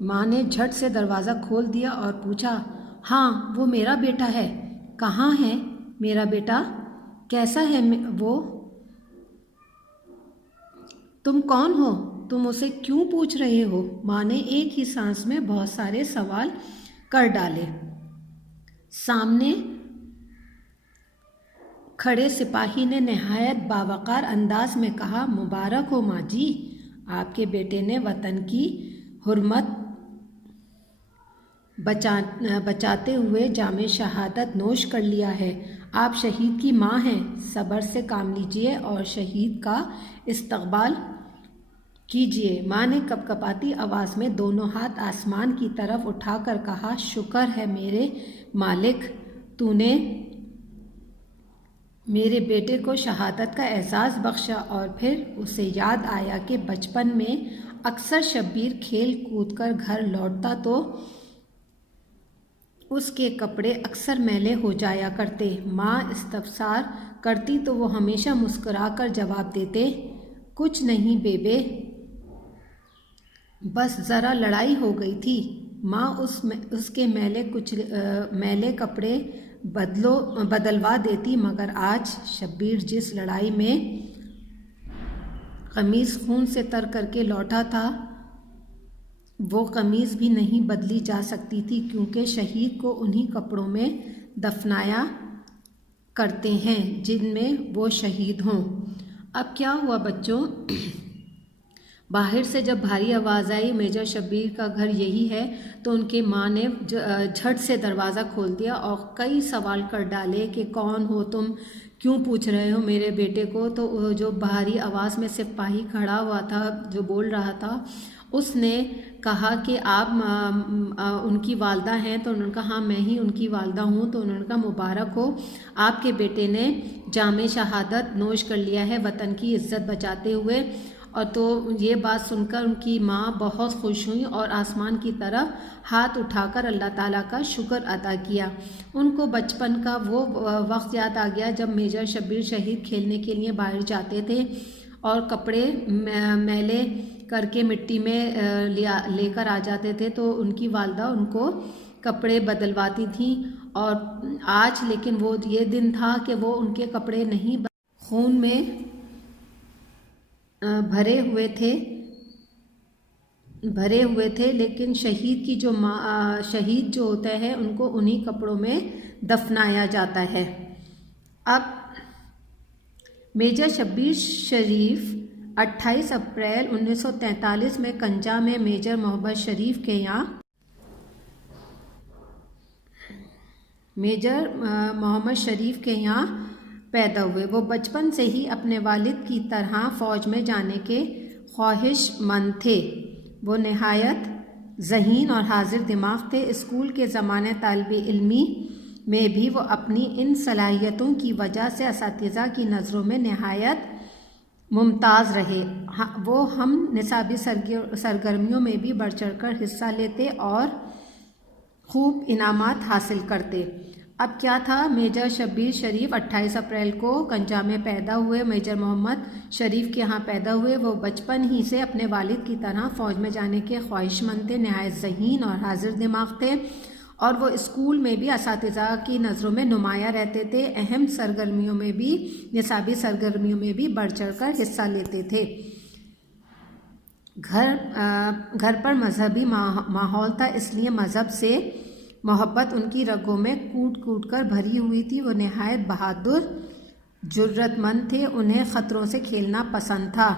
ماں نے جھٹ سے دروازہ کھول دیا اور پوچھا، ہاں وہ میرا بیٹا ہے، کہاں ہے میرا بیٹا، کیسا ہے وہ، تم کون ہو، تم اسے کیوں پوچھ رہے ہو؟ ماں نے ایک ہی سانس میں بہت سارے سوال کر ڈالے۔ سامنے کھڑے سپاہی نے نہایت باوقار انداز میں کہا، مبارک ہو ماں جی، آپ کے بیٹے نے وطن کی حرمت بچاتے ہوئے جام شہادت نوش کر لیا ہے۔ آپ شہید کی ماں ہیں، صبر سے کام لیجئے اور شہید کا استقبال کیجئے۔ ماں نے کپکپاتی آواز میں دونوں ہاتھ آسمان کی طرف اٹھا کر کہا، شکر ہے میرے مالک، تو نے میرے بیٹے کو شہادت کا اعزاز بخشا۔ اور پھر اسے یاد آیا کہ بچپن میں اکثر شبیر کھیل کود کر گھر لوٹتا تو اس کے کپڑے اکثر میلے ہو جایا کرتے۔ ماں استفسار کرتی تو وہ ہمیشہ مسکرا کر جواب دیتے، کچھ نہیں بیبے، بس ذرا لڑائی ہو گئی تھی۔ ماں اس کے میلے کپڑے بدلوا دیتی، مگر آج شبیر جس لڑائی میں قمیص خون سے تر کر کے لوٹا تھا، وہ قمیص بھی نہیں بدلی جا سکتی تھی، کیونکہ شہید کو انہی کپڑوں میں دفنایا کرتے ہیں جن میں وہ شہید ہوں۔ اب کیا ہوا بچوں؟ باہر سے جب بھاری آواز آئی، میجر شبیر کا گھر یہی ہے، تو ان کی ماں نے جھٹ سے دروازہ کھول دیا اور کئی سوال کر ڈالے کہ کون ہو تم، کیوں پوچھ رہے ہو میرے بیٹے کو؟ تو جو بھاری آواز میں سپاہی کھڑا ہوا تھا جو بول رہا تھا، اس نے کہا کہ آپ ان کی والدہ ہیں؟ تو انہوں نے کہا ہاں میں ہی ان کی والدہ ہوں۔ تو انہوں نے کہا مبارک ہو، آپ کے بیٹے نے جام شہادت نوش کر لیا ہے وطن کی عزت بچاتے ہوئے۔ اور تو یہ بات سن کر ان کی ماں بہت خوش ہوئی اور آسمان کی طرف ہاتھ اٹھا کر اللہ تعالیٰ کا شکر ادا کیا۔ ان کو بچپن کا وہ وقت یاد آ گیا جب میجر شبیر شہید کھیلنے کے لیے باہر جاتے تھے اور کپڑے میلے کر کے مٹی میں لے کر آ جاتے تھے، تو ان کی والدہ ان کو کپڑے بدلواتی تھیں۔ اور آج لیکن وہ یہ دن تھا کہ وہ ان کے کپڑے نہیں خون میں بھرے ہوئے تھے، لیکن شہید کی شہید جو ہوتا ہے ان کو انہی کپڑوں میں دفنایا جاتا ہے۔ اب میجر شبیر شریف 28 اپریل 1943 میں کنجا میں میجر محمد شریف کے یہاں پیدا ہوئے۔ وہ بچپن سے ہی اپنے والد کی طرح فوج میں جانے کے خواہش مند تھے۔ وہ نہایت ذہین اور حاضر دماغ تھے۔ اسکول کے زمانے طالب علمی میں بھی وہ اپنی ان صلاحیتوں کی وجہ سے اساتذہ کی نظروں میں نہایت ممتاز رہے۔ وہ ہم نصابی سرگرمیوں میں بھی بڑھ چڑھ کر حصہ لیتے اور خوب انعامات حاصل کرتے۔ اب کیا تھا، میجر شبیر شریف 28 اپریل کو کنجا میں پیدا ہوئے، میجر محمد شریف کے ہاں پیدا ہوئے۔ وہ بچپن ہی سے اپنے والد کی طرح فوج میں جانے کے خواہش مند تھے، نہایت ذہین اور حاضر دماغ تھے، اور وہ اسکول میں بھی اساتذہ کی نظروں میں نمایاں رہتے تھے۔ اہم سرگرمیوں میں بھی، نصابی سرگرمیوں میں بھی بڑھ چڑھ کر حصہ لیتے تھے۔ گھر پر مذہبی ماحول تھا، اس لیے مذہب سے محبت ان کی رگوں میں کوٹ کوٹ کر بھری ہوئی تھی۔ وہ نہایت بہادر، جرأت مند تھے، انہیں خطروں سے کھیلنا پسند تھا۔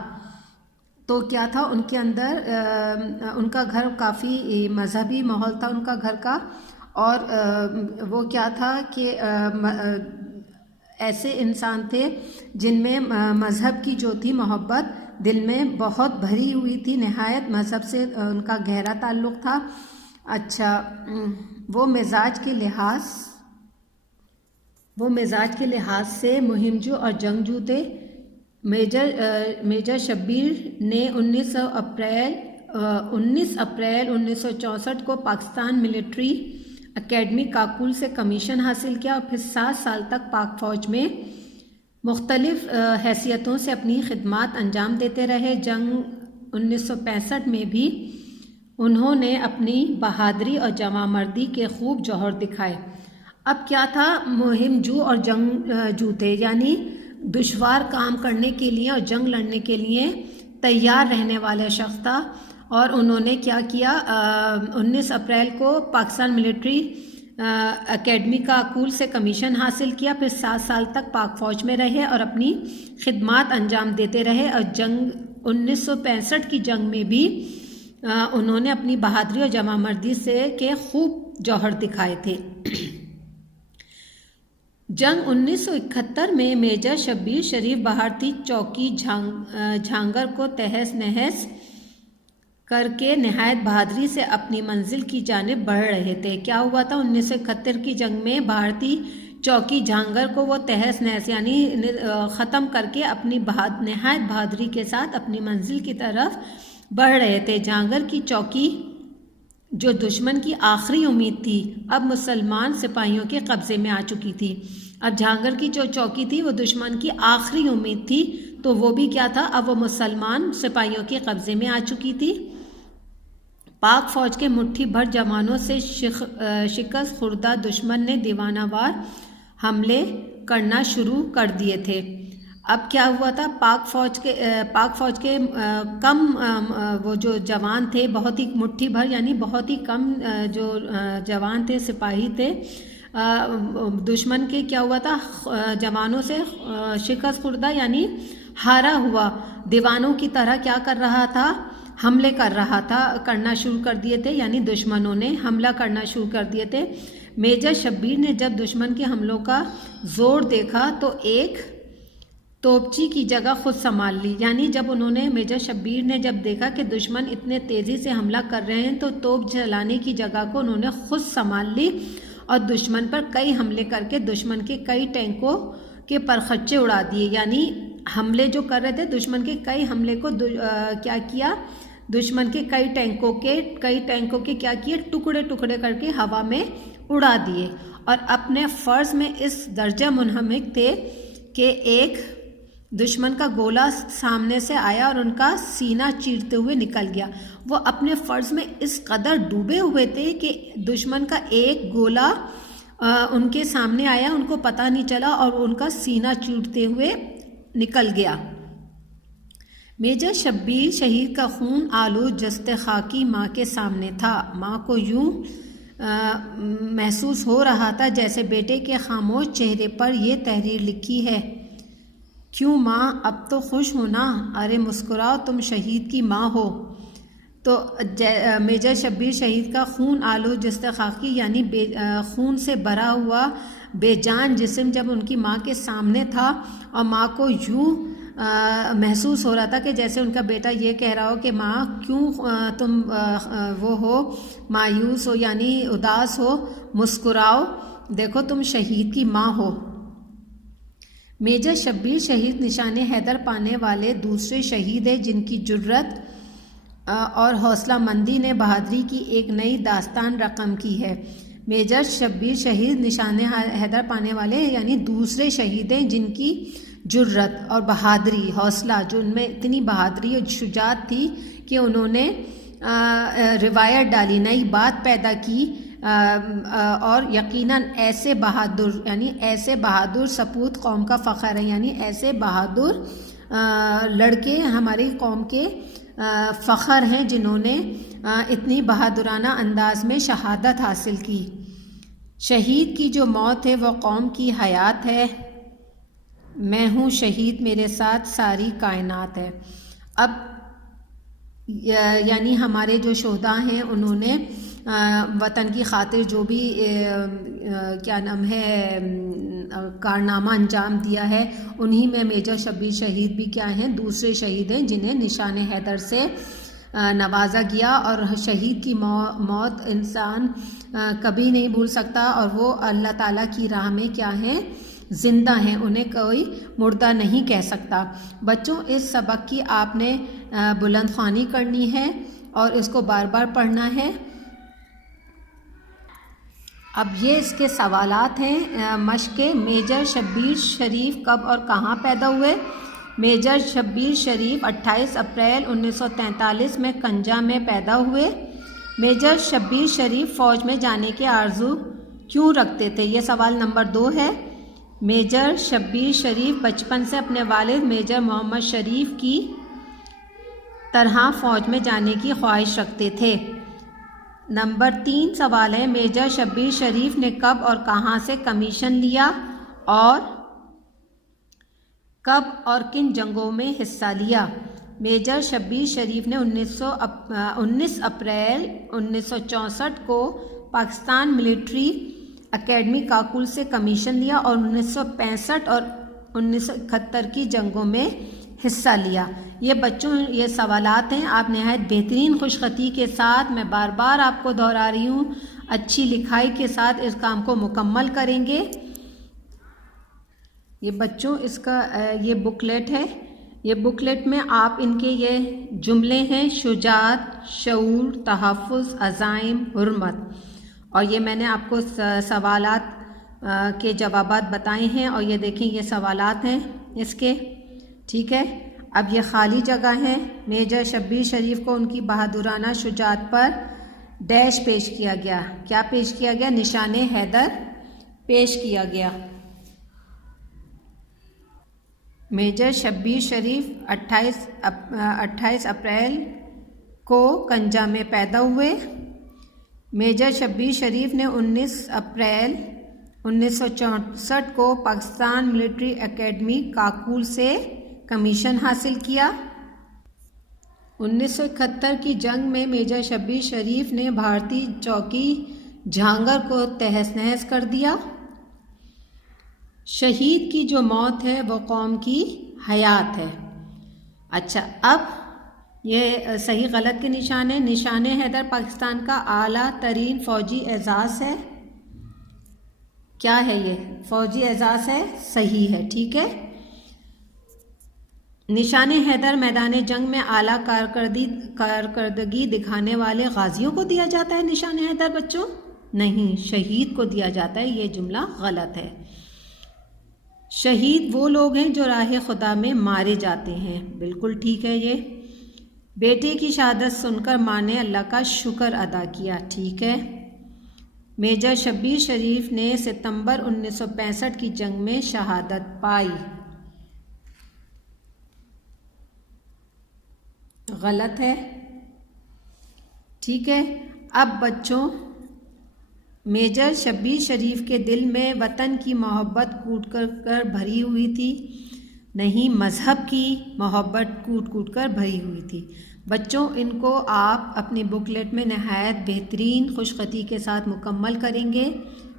تو کیا تھا ان کے اندر، ان کا گھر کافی مذہبی ماحول تھا ان کا گھر کا، اور وہ کیا تھا کہ ایسے انسان تھے جن میں مذہب کی جو تھی محبت دل میں بہت بھری ہوئی تھی، نہایت مذہب سے ان کا گہرا تعلق تھا۔ اچھا، وہ مزاج کے لحاظ سے مہمجو اور جنگجو تھے۔ میجر شبیر نے 19 اپریل 1964 کو پاکستان ملٹری اکیڈمی کاکول سے کمیشن حاصل کیا، اور پھر 7 سال تک پاک فوج میں مختلف حیثیتوں سے اپنی خدمات انجام دیتے رہے۔ جنگ 1965 میں بھی انہوں نے اپنی بہادری اور جواں مردی کے خوب جوہر دکھائے۔ اب کیا تھا، مہم جو اور جنگ جو تھے، یعنی دشوار کام کرنے کے لیے اور جنگ لڑنے کے لیے تیار رہنے والا شخص تھا۔ اور انہوں نے کیا کیا، 19 اپریل کو پاکستان ملٹری اکیڈمی کا اکول سے کمیشن حاصل کیا، پھر 7 سال تک پاک فوج میں رہے اور اپنی خدمات انجام دیتے رہے، اور 1965 کی جنگ میں بھی انہوں نے اپنی بہادری اور جواں مردی کے خوب جوہر دکھائے تھے۔ جنگ 1971 میں میجر شبیر شریف بھارتی چوکی جھانگر کو تہس نہس کر کے نہایت بہادری سے اپنی منزل کی جانب بڑھ رہے تھے۔ کیا ہوا تھا، 1971 کی جنگ میں بھارتی چوکی جھانگر کو وہ تہس نہس یعنی ختم کر کے اپنی نہایت بہادری کے ساتھ اپنی منزل کی طرف بڑھ رہے تھے۔ جھانگر کی چوکی جو دشمن کی آخری امید تھی، اب مسلمان سپاہیوں کے قبضے میں آ چکی تھی۔ اب جھانگر کی جو چوکی تھی وہ دشمن کی آخری امید تھی، تو وہ بھی کیا تھا، اب وہ مسلمان سپاہیوں کے قبضے میں آ چکی تھی۔ پاک فوج کے مٹھی بھر جوانوں سے شکست خوردہ دشمن نے دیوانہ وار حملے کرنا شروع کر دیے تھے۔ اب کیا ہوا تھا، پاک فوج کے کم وہ جو جوان تھے، بہت ہی مٹھی بھر یعنی بہت ہی کم جو جوان تھے، سپاہی تھے، دشمن کے کیا ہوا تھا، جوانوں سے شکست خوردہ یعنی ہارا ہوا دیوانوں کی طرح کیا کر رہا تھا، حملے کرنا شروع کر دیے تھے، یعنی دشمنوں نے حملہ کرنا شروع کر دیے تھے۔ میجر شبیر نے جب دشمن کے حملوں کا زور دیکھا تو ایک توپچی کی جگہ خود سنبھال لی، یعنی جب انہوں نے میجر شبیر نے جب دیکھا کہ دشمن اتنے تیزی سے حملہ کر رہے ہیں، تو توپ چلانے کی جگہ کو انہوں نے خود سنبھال لی اور دشمن پر کئی حملے کر کے دشمن کے کئی ٹینکوں کے پرخچے اڑا دیے، یعنی حملے جو کر رہے تھے دشمن کے کئی حملے کو کیا کیا، دشمن کے کئی ٹینکوں کے کیا کیے، ٹکڑے کر کے ہوا میں اڑا دیے، اور اپنے فرض میں اس درجہ منہمک تھے کہ ایک دشمن کا گولہ سامنے سے آیا اور ان کا سینہ چیرتے ہوئے نکل گیا۔ وہ اپنے فرض میں اس قدر ڈوبے ہوئے تھے کہ دشمن کا ایک گولہ ان کے سامنے آیا، ان کو پتہ نہیں چلا اور ان کا سینہ چیرتے ہوئے نکل گیا۔ میجر شبیر شہید کا خون آلود جستے خاکی ماں کے سامنے تھا۔ ماں کو یوں محسوس ہو رہا تھا جیسے بیٹے کے خاموش چہرے پر یہ تحریر لکھی ہے، کیوں ماں، اب تو خوش ہونا، ارے مسکراؤ، تم شہید کی ماں ہو۔ تو میجر شبیر شہید کا خون آلود جستے خاکی یعنی خون سے بھرا ہوا بے جان جسم جب ان کی ماں کے سامنے تھا، اور ماں کو یوں محسوس ہو رہا تھا کہ جیسے ان کا بیٹا یہ کہہ رہا ہو کہ ماں کیوں تم وہ ہو، مایوس ہو یعنی اداس ہو، مسکراؤ، دیکھو تم شہید کی ماں ہو۔ میجر شبیر شہید نشان حیدر پانے والے دوسرے شہید ہیں جن کی جرأت اور حوصلہ مندی نے بہادری کی ایک نئی داستان رقم کی ہے۔ میجر شبیر شہید نشان حیدر پانے والے یعنی دوسرے شہید ہیں جن کی جرأت اور بہادری، حوصلہ، جو ان میں اتنی بہادری اور شجاعت تھی کہ انہوں نے روایت ڈالی، نئی بات پیدا کی، اور یقیناً ایسے بہادر یعنی ایسے بہادر سپوت قوم کا فخر ہے، یعنی ایسے بہادر لڑکے ہماری قوم کے فخر ہیں جنہوں نے اتنی بہادرانہ انداز میں شہادت حاصل کی۔ شہید کی جو موت ہے وہ قوم کی حیات ہے، میں ہوں شہید، میرے ساتھ ساری کائنات ہے۔ اب یعنی ہمارے جو شہداء ہیں انہوں نے وطن کی خاطر جو بھی کیا نام ہے کارنامہ انجام دیا ہے، انہی میں میجر شبیر شہید بھی کیا ہیں، دوسرے شہید ہیں جنہیں نشان حیدر سے نوازا گیا، اور شہید کی موت انسان کبھی نہیں بھول سکتا، اور وہ اللہ تعالیٰ کی راہ میں کیا ہیں، زندہ ہیں، انہیں کوئی مردہ نہیں کہہ سکتا۔ بچوں، اس سبق کی آپ نے بلند خوانی کرنی ہے اور اس کو بار بار پڑھنا ہے۔ اب یہ اس کے سوالات ہیں مشق: میجر شبیر شریف کب اور کہاں پیدا ہوئے؟ میجر شبیر شریف 28 اپریل 1943 میں کنجا میں پیدا ہوئے۔ میجر شبیر شریف فوج میں جانے کے آرزو کیوں رکھتے تھے؟ یہ سوال نمبر 2 ہے۔ میجر شبیر شریف بچپن سے اپنے والد میجر محمد شریف کی طرح فوج میں جانے کی خواہش رکھتے تھے۔ نمبر 3 سوال ہے، میجر شبیر شریف نے کب اور کہاں سے کمیشن لیا اور کب اور کن جنگوں میں حصہ لیا؟ میجر شبیر شریف نے 19 اپریل 1964 کو پاکستان ملٹری اکیڈمی کاکول سے کمیشن لیا اور 1965 اور 1971 کی جنگوں میں حصہ لیا۔ یہ بچوں یہ سوالات ہیں، آپ نہایت بہترین خوش خطی کے ساتھ، میں بار بار آپ کو دہرا رہی ہوں، اچھی لکھائی کے ساتھ اس کام کو مکمل کریں گے۔ یہ بچوں اس کا یہ بکلیٹ ہے، یہ بکلیٹ میں آپ ان کے یہ جملے ہیں: شجاعت، شعور، تحفظ، عزائم، حرمت، اور یہ میں نے آپ کو سوالات کے جوابات بتائے ہیں، اور یہ دیکھیں یہ سوالات ہیں اس کے، ٹھیک ہے۔ اب یہ خالی جگہ ہے۔ میجر شبیر شریف کو ان کی بہادرانہ شجاعت پر ڈیش پیش کیا گیا۔ کیا پیش کیا گیا؟ نشان حیدر پیش کیا گیا۔ میجر شبیر شریف 28 اپریل کو کنجا میں پیدا ہوئے۔ میجر شبیر شریف نے 19 اپریل 1964 کو پاکستان ملٹری اکیڈمی کاکول سے کمیشن حاصل کیا۔ 1971 کی جنگ میں میجر شبیر شریف نے بھارتی چوکی جہانگیر کو تہس نہس کر دیا۔ شہید کی جو موت ہے وہ قوم کی حیات ہے۔ اچھا، اب یہ صحیح غلط کے نشان ہیں۔ نشان حیدر پاکستان کا اعلیٰ ترین فوجی اعزاز ہے۔ کیا ہے یہ؟ فوجی اعزاز ہے، صحیح ہے، ٹھیک ہے۔ نشان حیدر میدان جنگ میں اعلیٰ کارکردگی دکھانے والے غازیوں کو دیا جاتا ہے۔ نشان حیدر بچوں نہیں، شہید کو دیا جاتا ہے، یہ جملہ غلط ہے۔ شہید وہ لوگ ہیں جو راہ خدا میں مارے جاتے ہیں، بالکل ٹھیک ہے۔ یہ بیٹے کی شہادت سن کر ماں نے اللہ کا شکر ادا کیا، ٹھیک ہے۔ میجر شبیر شریف نے ستمبر 1965 کی جنگ میں شہادت پائی، غلط ہے، ٹھیک ہے۔ اب بچوں، میجر شبیر شریف کے دل میں وطن کی محبت کوٹ کر بھری ہوئی تھی، نہیں، مذہب کی محبت کوٹ کر بھری ہوئی تھی۔ بچوں، ان کو آپ اپنی بکلیٹ میں نہایت بہترین خوش خطی کے ساتھ مکمل کریں گے،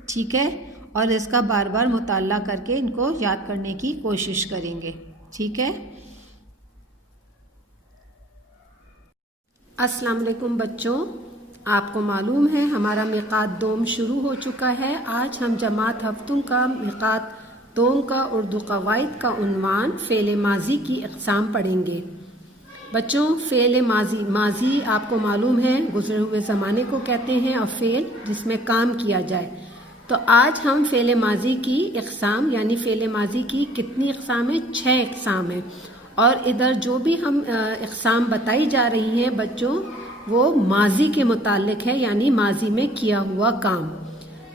ٹھیک ہے، اور اس کا بار بار مطالعہ کر کے ان کو یاد کرنے کی کوشش کریں گے، ٹھیک ہے۔ السلام علیکم بچوں، آپ کو معلوم ہے ہمارا میقات دوم شروع ہو چکا ہے۔ آج ہم جماعت ہفتم کا میقات دوم کا اردو قواعد کا عنوان فعل ماضی کی اقسام پڑھیں گے۔ بچوں، فعل ماضی آپ کو معلوم ہے گزرے ہوئے زمانے کو کہتے ہیں، اور فعل جس میں کام کیا جائے۔ تو آج ہم فعل ماضی کی اقسام یعنی فعل ماضی کی کتنی اقسام ہیں؟ 6 اقسام ہیں، اور ادھر جو بھی ہم اقسام بتائی جا رہی ہیں بچوں وہ ماضی کے متعلق ہے، یعنی ماضی میں کیا ہوا کام۔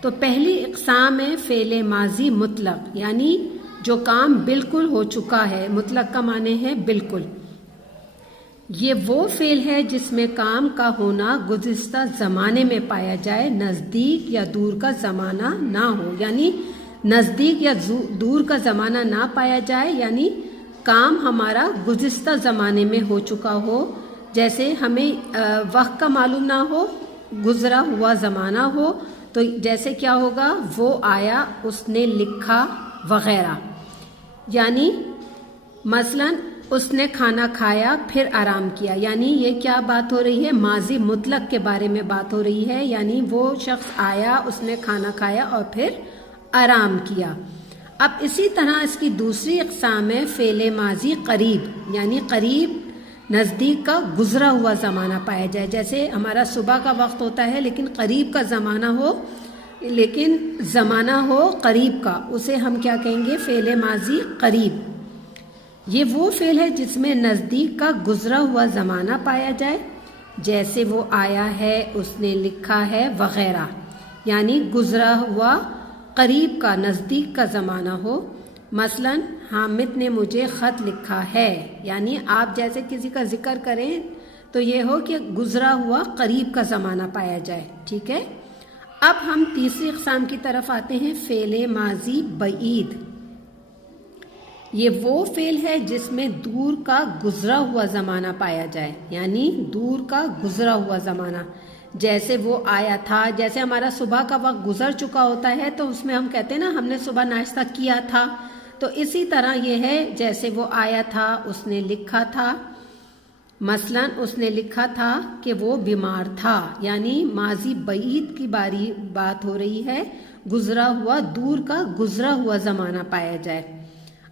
تو پہلی اقسام ہے فعل ماضی مطلق، یعنی جو کام بالکل ہو چکا ہے۔ مطلق کا معنی ہے بالکل۔ یہ وہ فعل ہے جس میں کام کا ہونا گزشتہ زمانے میں پایا جائے، نزدیک یا دور کا زمانہ نہ ہو، یعنی نزدیک یا دور کا زمانہ نہ پایا جائے، یعنی کام ہمارا گزشتہ زمانے میں ہو چکا ہو۔ جیسے ہمیں وقت کا معلوم نہ ہو، گزرا ہوا زمانہ ہو، تو جیسے کیا ہوگا؟ وہ آیا، اس نے لکھا وغیرہ۔ یعنی مثلا اس نے کھانا کھایا پھر آرام کیا، یعنی یہ کیا بات ہو رہی ہے؟ ماضی مطلق کے بارے میں بات ہو رہی ہے، یعنی وہ شخص آیا، اس نے کھانا کھایا اور پھر آرام کیا۔ اب اسی طرح اس کی دوسری اقسام ہے فعل ماضی قریب، یعنی قریب نزدیک کا گزرا ہوا زمانہ پایا جائے۔ جیسے ہمارا صبح کا وقت ہوتا ہے لیکن قریب کا زمانہ ہو، لیکن زمانہ ہو قریب کا، اسے ہم کیا کہیں گے؟ فعل ماضی قریب۔ یہ وہ فعل ہے جس میں نزدیک کا گزرا ہوا زمانہ پایا جائے۔ جیسے وہ آیا ہے اس نے لکھا ہے وغیرہ، یعنی گزرا ہوا قریب کا نزدیک کا زمانہ ہو۔ مثلا حامد نے مجھے خط لکھا ہے، یعنی آپ جیسے کسی کا ذکر کریں تو یہ ہو کہ گزرا ہوا قریب کا زمانہ پایا جائے، ٹھیک ہے۔ اب ہم تیسری اقسام کی طرف آتے ہیں، فعل ماضی بعید۔ یہ وہ فعل ہے جس میں دور کا گزرا ہوا زمانہ پایا جائے، یعنی دور کا گزرا ہوا زمانہ۔ جیسے وہ آیا تھا، جیسے ہمارا صبح کا وقت گزر چکا ہوتا ہے تو اس میں ہم کہتے ہیں نا ہم نے صبح ناشتہ کیا تھا، تو اسی طرح یہ ہے جیسے وہ آیا تھا اس نے لکھا تھا۔ مثلا اس نے لکھا تھا کہ وہ بیمار تھا، یعنی ماضی بعید کی بات ہو رہی ہے، گزرا ہوا دور کا گزرا ہوا زمانہ پایا جائے۔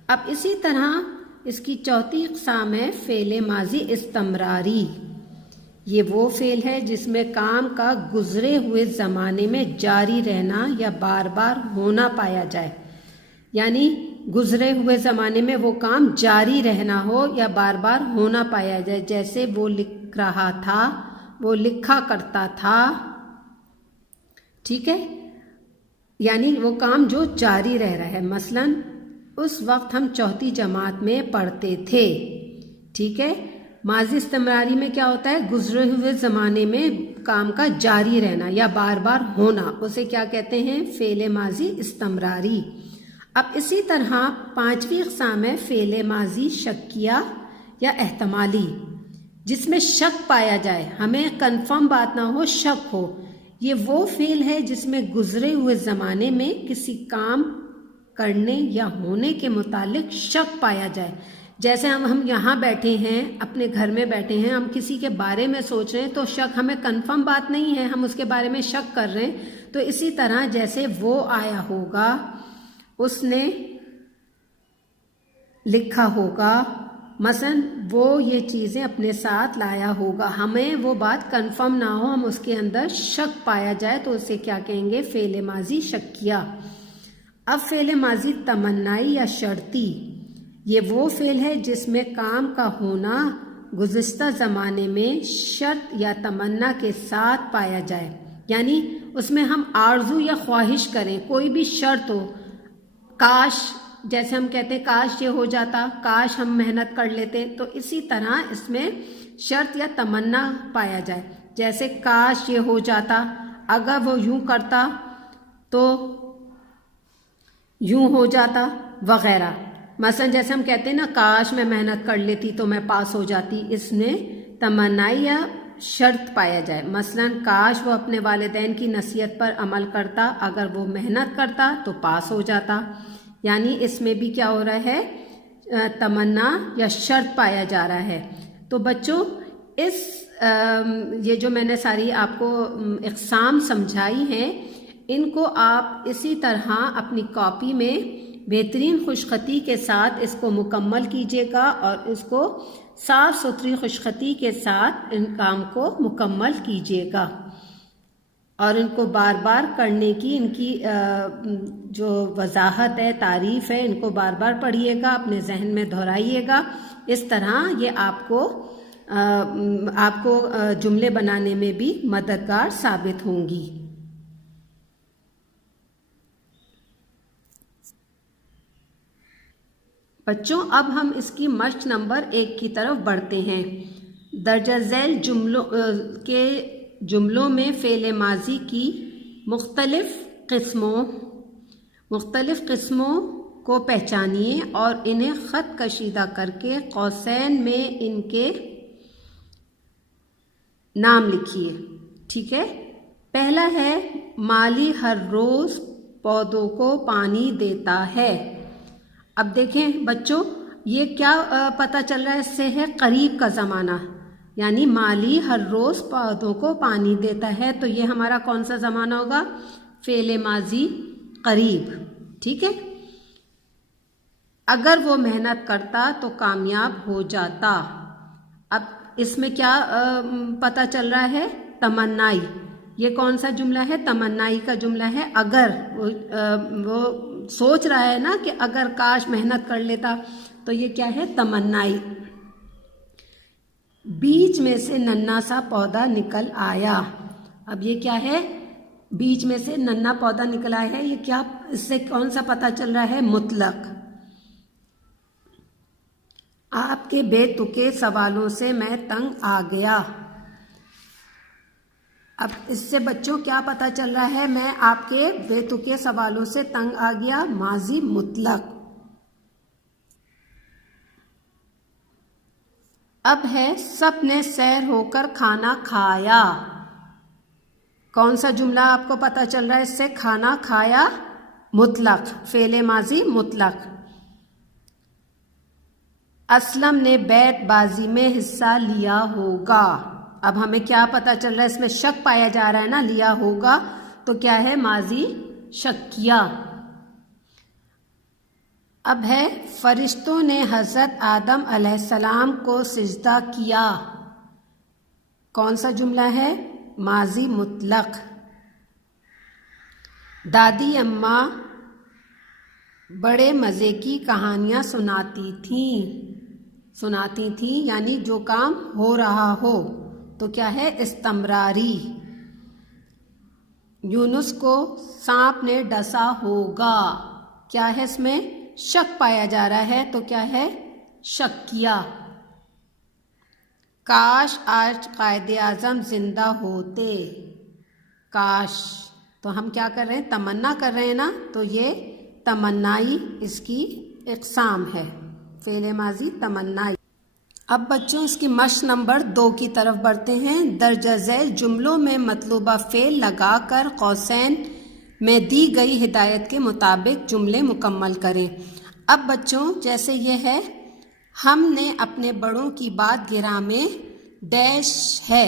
اب اسی طرح اس کی چوتھی اقسام ہے فعل ماضی استمراری۔ یہ وہ فعل ہے جس میں کام کا گزرے ہوئے زمانے میں جاری رہنا یا بار بار ہونا پایا جائے، یعنی گزرے ہوئے زمانے میں وہ کام جاری رہنا ہو یا بار بار ہونا پایا جائے۔ جیسے وہ لکھ رہا تھا، وہ لکھا کرتا تھا، ٹھیک ہے، یعنی وہ کام جو جاری رہ رہا ہے۔ مثلا اس وقت ہم چوتھی جماعت میں پڑھتے تھے، ٹھیک ہے۔ ماضی استمراری میں کیا ہوتا ہے؟ گزرے ہوئے زمانے میں کام کا جاری رہنا یا بار بار ہونا، اسے کیا کہتے ہیں؟ فعل ماضی استمراری۔ اب اسی طرح پانچویں اقسام ہے فعل ماضی شکیہ یا احتمالی، جس میں شک پایا جائے، ہمیں کنفرم بات نہ ہو، شک ہو۔ یہ وہ فعل ہے جس میں گزرے ہوئے زمانے میں کسی کام کرنے یا ہونے کے متعلق شک پایا جائے۔ جیسے ہم یہاں بیٹھے ہیں، اپنے گھر میں بیٹھے ہیں، ہم کسی کے بارے میں سوچ رہے ہیں تو شک، ہمیں کنفرم بات نہیں ہے، ہم اس کے بارے میں شک کر رہے ہیں۔ تو اسی طرح جیسے وہ آیا ہوگا، اس نے لکھا ہوگا، مثلا وہ یہ چیزیں اپنے ساتھ لایا ہوگا، ہمیں وہ بات کنفرم نہ ہو، ہم اس کے اندر شک پایا جائے تو اسے کیا کہیں گے؟ فعل ماضی شکیہ۔ اب فعل ماضی تمنائی یا شرطی، یہ وہ فعل ہے جس میں کام کا ہونا گزشتہ زمانے میں شرط یا تمنا کے ساتھ پایا جائے، یعنی اس میں ہم آرزو یا خواہش کریں، کوئی بھی شرط ہو، کاش، جیسے ہم کہتے ہیں کاش یہ ہو جاتا، کاش ہم محنت کر لیتے، تو اسی طرح اس میں شرط یا تمنا پایا جائے۔ جیسے کاش یہ ہو جاتا، اگر وہ یوں کرتا تو یوں ہو جاتا، وغیرہ۔ مثلا جیسے ہم کہتے ہیں نا کاش میں محنت کر لیتی تو میں پاس ہو جاتی، اس میں تمنائی یا شرط پایا جائے۔ مثلا کاش وہ اپنے والدین کی نصیحت پر عمل کرتا، اگر وہ محنت کرتا تو پاس ہو جاتا، یعنی اس میں بھی کیا ہو رہا ہے؟ تمنا یا شرط پایا جا رہا ہے۔ تو بچوں یہ جو میں نے ساری آپ کو اقسام سمجھائی ہیں، ان کو آپ اسی طرح اپنی کاپی میں بہترین خوش خطی کے ساتھ اس کو مکمل کیجیے گا، اور اس کو صاف ستھری خوش خطی کے ساتھ ان کام کو مکمل کیجیے گا، اور ان کو بار بار کرنے کی ان کی جو وضاحت ہے، تعریف ہے، ان کو بار بار پڑھیے گا، اپنے ذہن میں دہرائیے گا۔ اس طرح یہ آپ کو جملے بنانے میں بھی مددگار ثابت ہوں گی۔ بچوں اب ہم اس کی مشق نمبر 1 کی طرف بڑھتے ہیں۔ درجہ ذیل جملوں میں فعل ماضی کی مختلف قسموں کو پہچانیے اور انہیں خط کشیدہ کر کے قوسین میں ان کے نام لکھیے، ٹھیک ہے۔ پہلا ہے مالی ہر روز پودوں کو پانی دیتا ہے۔ اب دیکھیں بچوں، یہ کیا پتہ چل رہا ہے؟ اس سے ہے قریب کا زمانہ، یعنی مالی ہر روز پودوں کو پانی دیتا ہے، تو یہ ہمارا کون سا زمانہ ہوگا؟ فعل ماضی قریب، ٹھیک ہے۔ اگر وہ محنت کرتا تو کامیاب ہو جاتا۔ اب اس میں کیا پتہ چل رہا ہے؟ تمنائی۔ یہ کون سا جملہ ہے؟ تمنائی کا جملہ ہے۔ اگر وہ سوچ رہا ہے نا کہ اگر کاش محنت کر لیتا، تو یہ کیا ہے؟ تمنائی۔ بیچ میں سے ننھا سا پودا نکل آیا. اب یہ کیا ہے؟ بیچ میں سے ننھا پودا نکل آیا ہے. یہ کیا، اس سے کون سا پتہ چل رہا ہے؟ مطلق. آپ کے بے تکے سوالوں سے میں تنگ آ گیا. اب اس سے بچوں کیا پتہ چل رہا ہے؟ میں آپ کے بے تکے سوالوں سے تنگ آ گیا، ماضی مطلق. اب ہے سب نے سیر ہو کر کھانا کھایا. کون سا جملہ آپ کو پتہ چل رہا ہے اس سے؟ کھانا کھایا مطلق، فعل ماضی مطلق. اسلم نے بیٹ بازی میں حصہ لیا ہوگا. اب ہمیں کیا پتہ چل رہا ہے؟ اس میں شک پایا جا رہا ہے نا، لیا ہوگا تو کیا ہے؟ ماضی شکیہ. اب ہے فرشتوں نے حضرت آدم علیہ السلام کو سجدہ کیا. کون سا جملہ ہے؟ ماضی مطلق. دادی اماں بڑے مزے کی کہانیاں سناتی تھیں یعنی جو کام ہو رہا ہو تو کیا ہے؟ استمراری. یونس کو سانپ نے ڈسا ہوگا. کیا ہے اس میں؟ شک پایا جا رہا ہے تو کیا ہے؟ شکیہ. کاش آج قائد اعظم زندہ ہوتے. کاش، تو ہم کیا کر رہے ہیں؟ تمنا کر رہے ہیں نا، تو یہ تمنائی اس کی اقسام ہے، فعل ماضی تمنائی. اب بچوں اس کی مشق نمبر 2 کی طرف بڑھتے ہیں. درجہ ذیل جملوں میں مطلوبہ فعل لگا کر قوسین میں دی گئی ہدایت کے مطابق جملے مکمل کریں. اب بچوں جیسے یہ ہے، ہم نے اپنے بڑوں کی بات گراں میں ڈیش ہے.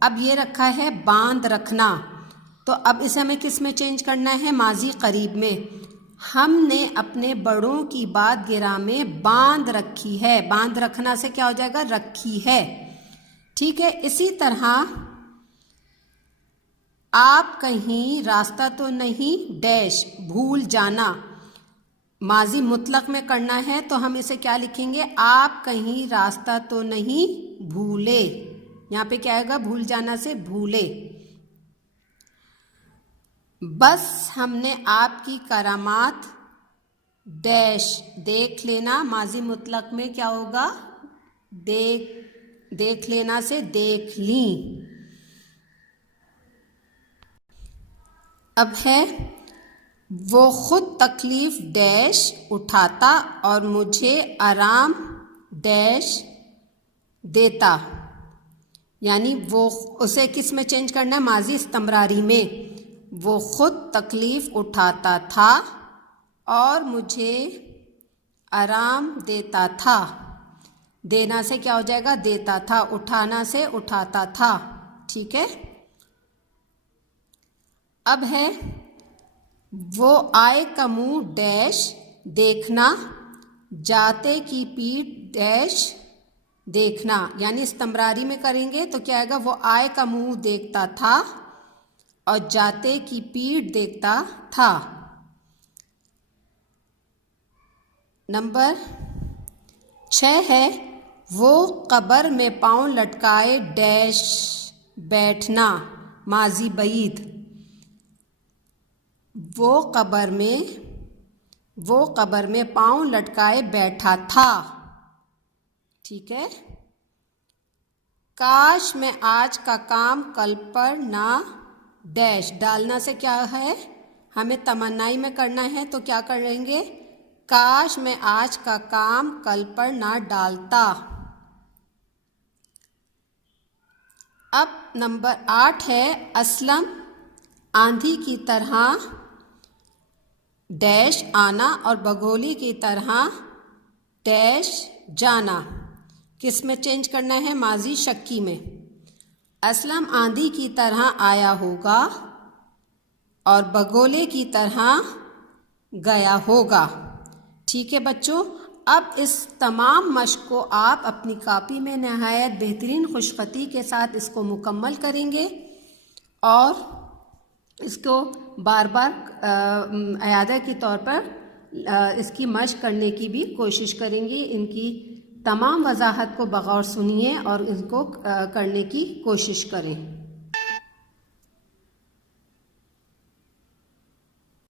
اب یہ رکھا ہے باندھ رکھنا، تو اب اسے ہمیں کس میں چینج کرنا ہے؟ ماضی قریب میں. ہم نے اپنے بڑوں کی بات گراں میں باندھ رکھی ہے. باندھ رکھنا سے کیا ہو جائے گا؟ رکھی ہے. ٹھیک ہے. اسی طرح آپ کہیں راستہ تو نہیں ڈیش بھول جانا. ماضی مطلق میں کرنا ہے تو ہم اسے کیا لکھیں گے؟ آپ کہیں راستہ تو نہیں بھولے. یہاں پہ کیا آئے گا؟ بھول جانا سے بھولے. بس ہم نے آپ کی کرامات ڈیش دیکھ لینا. ماضی مطلق میں کیا ہوگا؟ دیکھ لینا سے دیکھ لیں. اب ہے وہ خود تکلیف ڈیش اٹھاتا اور مجھے آرام ڈیش دیتا. یعنی وہ اسے کس میں چینج کرنا ہے؟ ماضی استمراری میں. وہ خود تکلیف اٹھاتا تھا اور مجھے آرام دیتا تھا. دینا سے کیا ہو جائے گا؟ دیتا تھا. اٹھانا سے اٹھاتا تھا. ٹھیک ہے. اب ہے وہ آئے کا منہ ڈیش دیکھنا، جاتے کی پیٹھ ڈیش دیکھنا. یعنی استمراری میں کریں گے تو کیا آئے گا؟ وہ آئے کا منہ دیکھتا تھا اور جاتے کی پیٹھ دیکھتا تھا. نمبر 6 ہے وہ قبر میں پاؤں لٹکائے ڈیش بیٹھنا. ماضی بعید. وہ قبر میں پاؤں لٹکائے بیٹھا تھا. ٹھیک ہے. کاش میں آج کا کام کل پر نہ ڈیش. ڈالنا سے کیا ہے؟ ہمیں تمنائی میں کرنا ہے تو کیا کریں گے؟ کاش میں آج کا کام کل پر نہ ڈالتا. اب نمبر 8 ہے اسلم آندھی کی طرح ڈیش آنا اور بگولی کی طرح ڈیش جانا. کس میں چینج کرنا ہے؟ ماضی شکی میں. اسلم آندھی کی طرح آیا ہوگا اور بگولے کی طرح گیا ہوگا. ٹھیک ہے بچوں. اب اس تمام مشق کو آپ اپنی کاپی میں نہایت بہترین خوشخطی کے ساتھ اس کو مکمل کریں گے اور اس کو بار بار اعادہ کے طور پر اس کی مشق کرنے کی بھی کوشش کریں گے. ان کی تمام وضاحت کو بغور سنیے اور ان کو کرنے کی کوشش کریں۔